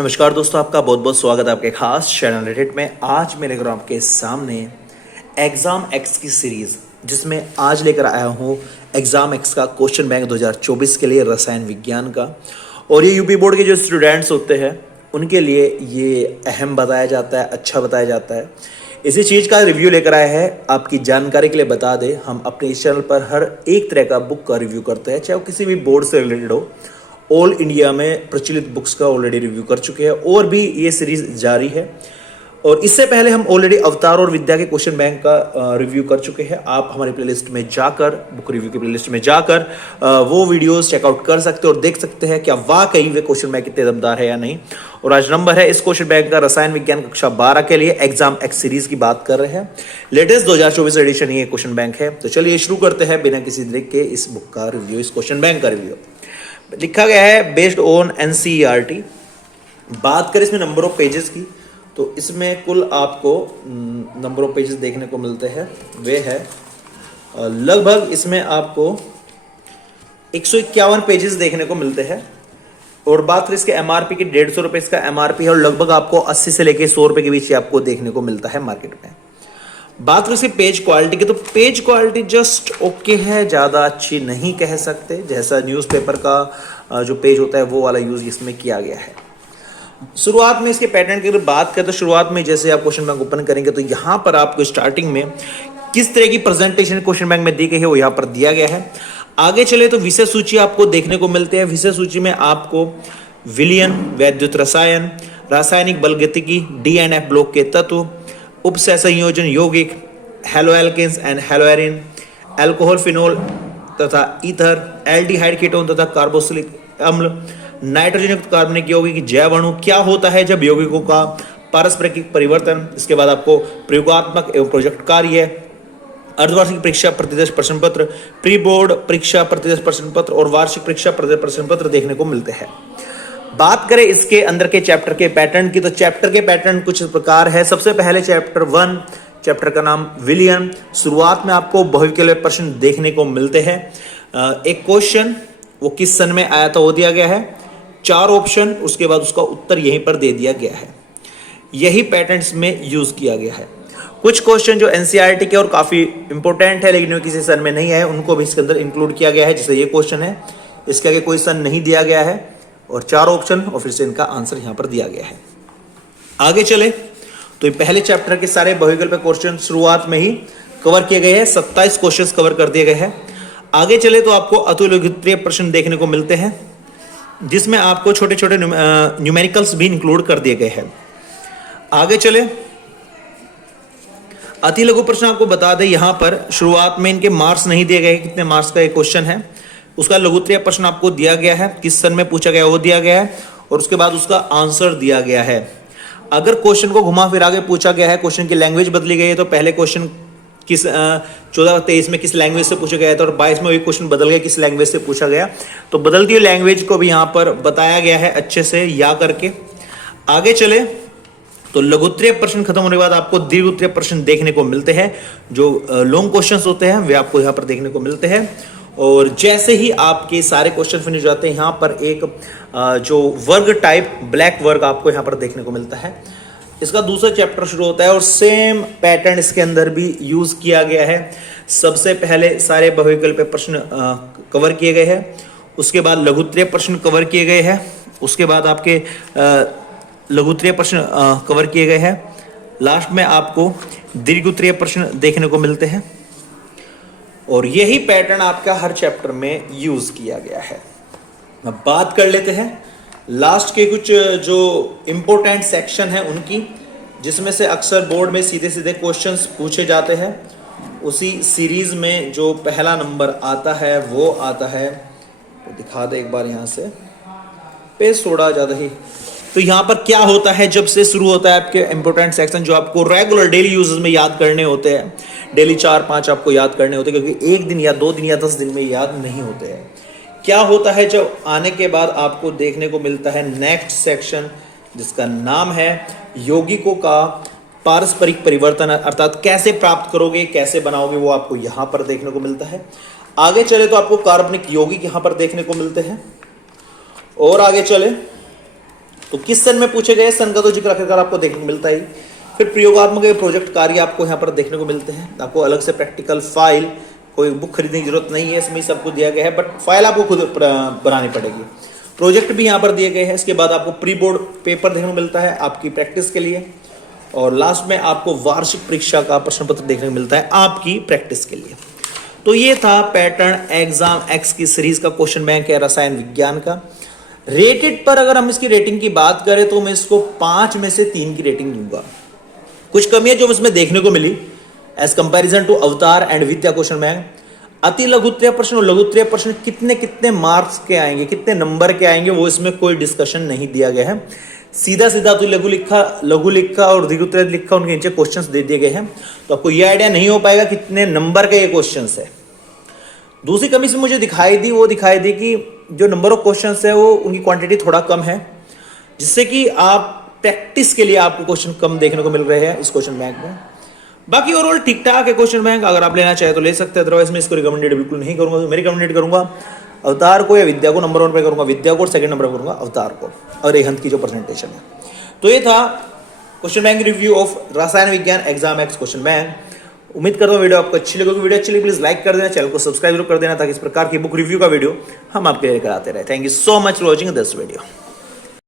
नमस्कार दोस्तों, आपका बहुत बहुत स्वागत है आपके खास चैनल रेडिट में। आज मैं लेकर आपके सामने एग्जाम एक्स की सीरीज, जिसमें आज लेकर आया हूँ एग्जाम एक्स का क्वेश्चन बैंक 2024 के लिए रसायन विज्ञान का। और ये यूपी बोर्ड के जो स्टूडेंट्स होते हैं उनके लिए ये अहम बताया जाता है, अच्छा बताया जाता है। इसी चीज़ का रिव्यू लेकर आया है। आपकी जानकारी के लिए बता दें, हम अपने इस चैनल पर हर एक तरह का बुक का रिव्यू करते हैं, चाहे वो किसी भी बोर्ड से रिलेटेड हो। ऑल इंडिया में प्रचलित बुक्स का ऑलरेडी रिव्यू कर चुके हैं और भी ये सीरीज जारी है। और इससे पहले हम ऑलरेडी अवतार और विद्या के क्वेश्चन बैंक का रिव्यू कर चुके हैं। आप हमारी प्लेलिस्ट में जाकर, बुक रिव्यू की प्लेलिस्ट में जाकर वो वीडियोस चेकआउट कर सकते हैं और देख सकते हैं क्या वाकई वे क्वेश्चन बैंक कितने दमदार है या नहीं। और आज नंबर है इस क्वेश्चन बैंक का रसायन विज्ञान कक्षा 12 के लिए एग्जाम एक्स सीरीज की बात कर रहे हैं। लेटेस्ट 2024 एडिशन ये क्वेश्चन बैंक है। तो चलिए शुरू करते हैं बिना किसी ब्रेक के इस बुक का रिव्यू, इस क्वेश्चन बैंक का रिव्यू। लिखा गया है बेस्ड ऑन एनसीईआरटी। बात करें इसमें नंबर ऑफ पेजेस की, तो इसमें कुल आपको नंबर ऑफ पेजेस देखने को मिलते हैं। वे है लगभग इसमें आपको 151 पेजेस देखने को मिलते हैं। और बात करें इसके एमआरपी की, 150 रुपए इसका एमआरपी है और लगभग आपको 80 से लेके 100 रुपए के बीच आपको देखने को मिलता है मार्केट में। बात करें इसकी पेज क्वालिटी की, तो पेज क्वालिटी जस्ट ओके है, ज़्यादा अच्छी नहीं कह सकते। जैसा न्यूज़पेपर का जो पेज होता है वो वाला यूज़ इसमें किया गया है। शुरुआत में इसके पैटर्न की अगर बात करें तो शुरुआत में जैसे आप क्वेश्चन बैंक ओपन करेंगे तो यहाँ पर आपको स्टार्टिंग में किस तरह की प्रेजेंटेशन क्वेश्चन बैंक में दी गई है वो यहाँ पर दिया गया है। आगे चले तो विषय सूची आपको देखने को मिलते हैं। विषय सूची में आपको विलयन, वैद्युत रसायन, रासायनिक बलगतिकी, डी&एफ ब्लॉक के तत्व, उपसह संयोजन यौगिक, हेलोएल्केन्स एंड हेलोएरिन, अल्कोहल, फिनोल तथा ईथर, एल्डिहाइड कीटोन तथा कार्बोक्सिलिक अम्ल, नाइट्रोजन युक्त कार्बनिक यौगिक, जैव अणु, क्या होता है जब यौगिकों का पारस्परिक परिवर्तन। इसके बाद आपको प्रयोगात्मक एवं प्रोजेक्ट कार्य, अर्धवार्षिक परीक्षा प्रतिदर्श प्रश्न पत्र, प्री बोर्ड परीक्षा प्रतिदर्श प्रश्न पत्र और वार्षिक परीक्षा प्रतिदर्श प्रश्न पत्र देखने को मिलते हैं। बात करें इसके अंदर के चैप्टर के पैटर्न की, तो चैप्टर के पैटर्न कुछ प्रकार है। सबसे पहले चैप्टर 1, चैप्टर का नाम विलयन। शुरुआत में आपको बहुविकल्पीय प्रश्न देखने को मिलते हैं। एक क्वेश्चन वो किस सन में आया था वो दिया गया है, 4 ऑप्शन, उसके बाद उसका उत्तर यहीं पर दे दिया गया है। यही पैटर्न में यूज किया गया है। कुछ क्वेश्चन जो एनसीईआरटी के और काफी इंपॉर्टेंट है लेकिन वो किसी सन में नहीं है, उनको भी इसके अंदर इंक्लूड किया गया है। जैसे ये क्वेश्चन है, इसके आगे कोई सन नहीं दिया गया है और 4 ऑप्शन और फिर से इनका आंसर यहां पर दिया गया है। आगे चले तो पहले चैप्टर के सारे बहुविकल्पीय क्वेश्चन शुरुआत में ही कवर किए गए हैं। 27 क्वेश्चन कवर कर दिए गए हैं। आगे चले तो आपको अतुलनीय प्रश्न देखने को मिलते हैं, जिसमें आपको छोटे छोटे न्यूमेरिकल्स भी इंक्लूड कर दिए गए हैं। आगे चले, अति लघु प्रश्न आपको बता दें, यहां पर शुरुआत में इनके मार्क्स नहीं दिए गए, कितने मार्क्स का एक क्वेश्चन है। उसका लघुत्तरीय प्रश्न आपको दिया गया है, किस सन में पूछा गया वो दिया गया है और उसके बाद उसका आंसर दिया गया है। अगर क्वेश्चन को घुमा फिरा के पूछा गया है, क्वेश्चन की लैंग्वेज बदली गई है, तो पहले क्वेश्चन किस 14-23 में किस लैंग्वेज से पूछा गया था और 22 में वही क्वेश्चन बदल गया, किस लैंग्वेज से पूछा गया, तो बदलती हुई लैंग्वेज को भी यहाँ पर बताया गया है अच्छे से या करके। आगे चले तो लघुत्तरीय प्रश्न खत्म होने के बाद आपको दीर्घोत्तरीय प्रश्न देखने को मिलते हैं। जो लॉन्ग क्वेश्चन होते हैं वे आपको यहाँ पर देखने को मिलते हैं। और जैसे ही आपके सारे क्वेश्चन फिनिश जाते हैं, यहाँ पर एक जो वर्ग टाइप ब्लैक वर्ग आपको यहाँ पर देखने को मिलता है। इसका दूसरा चैप्टर शुरू होता है और सेम पैटर्न इसके अंदर भी यूज किया गया है। सबसे पहले सारे बहुविकल्पीय प्रश्न कवर किए गए हैं, उसके बाद लघुत्तरीय प्रश्न कवर किए गए हैं, उसके बाद आपके लघुत्तरीय प्रश्न कवर किए गए हैं, लास्ट में आपको दीर्घोत्तरीय प्रश्न देखने को मिलते हैं। और यही पैटर्न आपका हर चैप्टर में यूज किया गया है। अब बात कर लेते हैं लास्ट के कुछ जो इंपॉर्टेंट सेक्शन है उनकी, जिसमें से अक्सर बोर्ड में सीधे सीधे क्वेश्चंस पूछे जाते हैं। उसी सीरीज में जो पहला नंबर आता है वो आता है, तो दिखा दे एक बार यहाँ से, पेज थोड़ा ज़्यादा ही। तो यहाँ पर क्या होता है, जब से शुरू होता है आपके इंपॉर्टेंट सेक्शन जो आपको रेगुलर डेली यूजेस में याद करने होते हैं, डेली 4-5 आपको याद करने होते हैं, क्योंकि 1 दिन या 2 दिन या 10 दिन में याद नहीं होते हैं। क्या होता है जब आने के बाद आपको देखने को मिलता है नेक्स्ट सेक्शन, जिसका नाम है यौगिकों का पारस्परिक परिवर्तन, अर्थात कैसे प्राप्त करोगे, कैसे बनाओगे, वो आपको यहाँ पर देखने को मिलता है। आगे चले तो आपको कार्बनिक यौगिक यहाँ पर देखने को मिलते हैं। और आगे चले तो किस सन में पूछे गए, सन का तो जिक्र आखिरकार आपको देखने को मिलता ही। फिर प्रयोगात्मक प्रोजेक्ट कार्य आपको यहाँ पर देखने को मिलते हैं। आपको अलग से प्रैक्टिकल फाइल, कोई बुक खरीदने की जरूरत नहीं है, इसमें सब कुछ दिया गया है, बट फाइल आपको खुद बनानी पड़ेगी। प्रोजेक्ट भी यहाँ पर दिए गए हैं। इसके बाद आपको प्री बोर्ड पेपर देखने को मिलता है आपकी प्रैक्टिस के लिए, और लास्ट में आपको वार्षिक परीक्षा का प्रश्न पत्र देखने को मिलता है आपकी प्रैक्टिस के लिए। तो ये था पैटर्न एग्जाम एक्स की सीरीज का क्वेश्चन बैंक है रसायन विज्ञान का। रेटेड पर अगर हम इसकी रेटिंग की बात करें तो मैं इसको 5 में से 3 की रेटिंग दूंगा। कुछ कमियां जो इसमें देखने को मिली एज कंपैरिजन टू अवतार एंड विद्या क्वेश्चन बैंक, अति लघुत्तरीय प्रश्न और लघुत्तरीय प्रश्न कितने कितने मार्क्स के आएंगे, कितने नंबर के आएंगे, वो इसमें कोई डिस्कशन नहीं दिया गया है। सीधा सीधा तो लघु लिखा और दीर्घोत्तरीय लिखा, उनके नीचे क्वेश्चंस दे दिए गए हैं, तो आपको ये आइडिया नहीं हो पाएगा कितने नंबर के ये क्वेश्चंस है। दूसरी कमी से मुझे दिखाई दी कि जो नंबर ऑफ क्वेश्चंस है वो उनकी क्वांटिटी थोड़ा कम है, जिससे कि आप प्रैक्टिस के लिए आपको क्वेश्चन कम देखने को मिल रहे हैं इस क्वेश्चन बैंक में। बाकी ओवरऑल ठीक ठाक है क्वेश्चन बैंक, अगर आप लेना चाहे तो ले सकते हैं, अदरवाइज मैं इसको रिकमेंडेड बिल्कुल नहीं करूंगा। तो मैं रिकमेंडेड करूंगा अवतार को या विद्या को, नंबर 1 पे करूंगा विद्या को और सेकंड नंबर पे करूंगा अवतार को, और रेहंत की जो प्रेजेंटेशन है। तो ये था क्वेश्चन बैंक रिव्यू ऑफ रसायन विज्ञान एग्जाम एक्स क्वेश्चन बैंक। उम्मीद करता हूँ वीडियो आपको अच्छी लगेगी। वीडियो अच्छी लगी प्लीज लाइक कर देना, चैनल को सब्सक्राइब जरूर कर देना, ताकि इस प्रकार की बुक रिव्यू का वीडियो हम आपके लिए लेकर आते रहे। Thank you so much for watching this video.